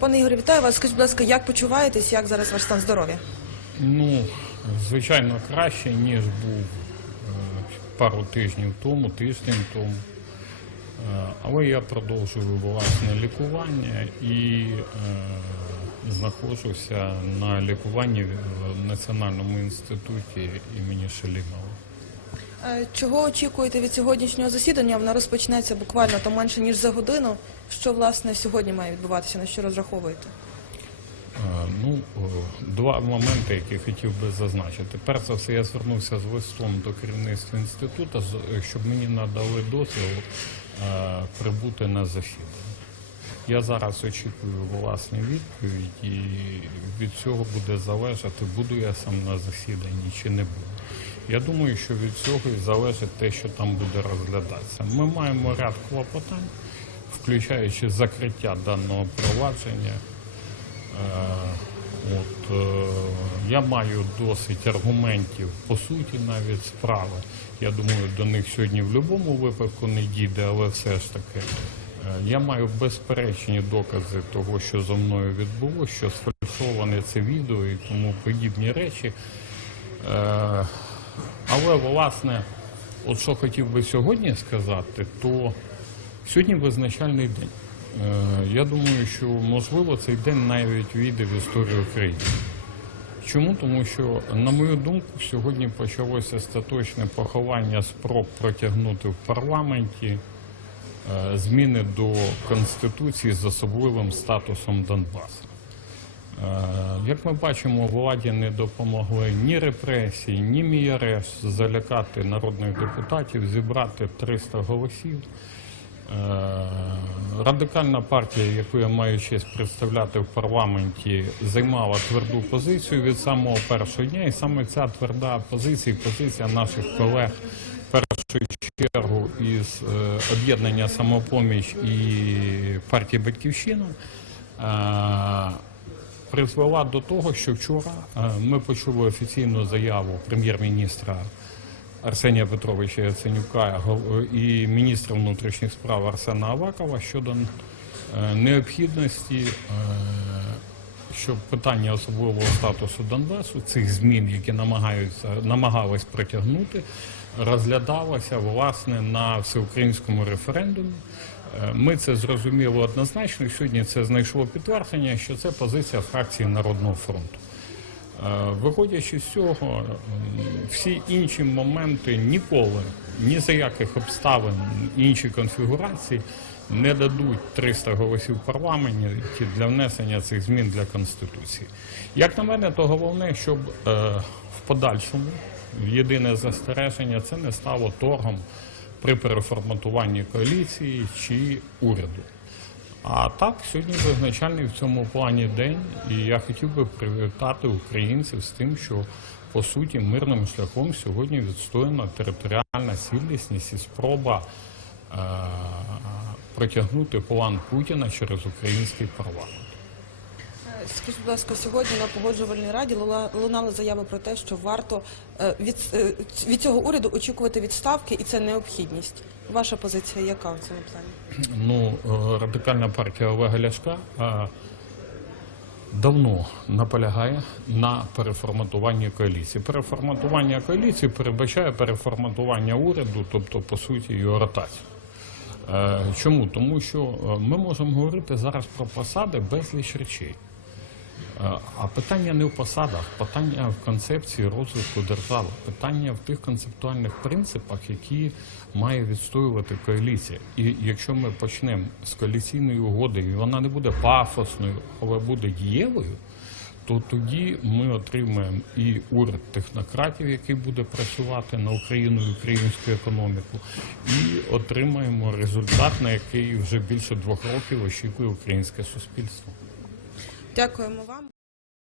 Пане Ігорі, вітаю вас. Скажіть, будь ласка, як почуваєтесь, як зараз ваш стан здоров'я? Ну, звичайно, краще, ніж був е, пару тижнів тому, тиждень тому. Е, Але я продовжую власне лікування і е, знаходжуся на лікуванні в Національному інституті імені Шелімова. Е, Чого очікуєте від сьогоднішнього засідання? Воно розпочнеться буквально там менше ніж за годину. Що власне сьогодні має відбуватися? На що розраховуєте? Е, Ну, два моменти, які хотів би зазначити. Перш за все, я звернувся з листом до керівництва інституту, щоб мені надали дозвіл е, прибути на засідання. Я зараз очікую власне відповідь, і від цього буде залежати, буду я сам на засіданні чи не буду. Я думаю, що від цього і залежить те, що там буде розглядатися. Ми маємо ряд клопотань, включаючи закриття даного провадження. Е, От, е, я маю досить аргументів по суті навіть справи. Я думаю, до них сьогодні в будь-якому випадку не дійде, але все ж таки. е, Я маю безперечні докази того, що зо мною відбулося, що сфальшоване це відео і тому подібні речі. Але власне, от що хотів би сьогодні сказати, то сьогодні визначальний день. Е, Я думаю, що можливо цей день навіть війде в історію України. Чому? Тому що, на мою думку, сьогодні почалося остаточне поховання спроб протягнути в парламенті е, зміни до Конституції з особливим статусом Донбасу. Е, Як ми бачимо, владі не допомогли ні репресії, ні мій залякати народних депутатів, зібрати 300 голосів. Е, Радикальна партія, яку я маю честь представляти в парламенті, займала тверду позицію від самого першого дня, і саме ця тверда позиція, позиція наших колег в першу чергу із е, об'єднання самопоміч і партії Батьківщина. Призвела до того, що вчора е, ми почули офіційну заяву прем'єр-міністра Арсенія Петровича Яценюка і міністра внутрішніх справ Арсена Авакова щодо е, необхідності, е, щоб питання особливого статусу Донбасу, цих змін, які намагаються намагались притягнути, розглядалося власне на всеукраїнському референдумі. Е, Ми це зрозуміли однозначно. Сьогодні це знайшло підтвердження, що це позиція фракції Народного фронту. Е, Виходячи з цього, всі інші моменти ніколи, ні за яких обставин, інші конфігурації не дадуть 300 голосів в парламенті для внесення цих змін для Конституції. Як на мене, то головне, щоб е, в подальшому єдине застереження це не стало торгом при переформатуванні коаліції чи уряду. А так, сьогодні визначальний в цьому плані день, і я хотів би привітати українців з тим, що по суті мирним шляхом сьогодні відстояна територіальна цілісність і спроба е- протягнути план Путіна через український парламент. Скажіть, будь ласка, сьогодні на погоджувальній раді лунали заяви про те, що варто е, від, е, від цього уряду очікувати відставки, і це необхідність. Ваша позиція яка в цьому плані? Ну, е, радикальна партія Олега Ляшка давно наполягає на переформатуванні коаліції. Переформатування коаліції передбачає переформатування уряду, тобто, по суті, його ротацію. Чому? Тому що ми можемо говорити зараз про посади безліч речей. А питання не в посадах, питання в концепції розвитку держави, питання в тих концептуальних принципах, які має відстоювати коаліція. І якщо ми почнемо з коаліційної угоди, і вона не буде пафосною, але буде дієвою, то тоді ми отримаємо і уряд технократів, який буде працювати на Україну і українську економіку, і отримаємо результат, на який вже більше двох років очікує українське суспільство. Дякуємо вам.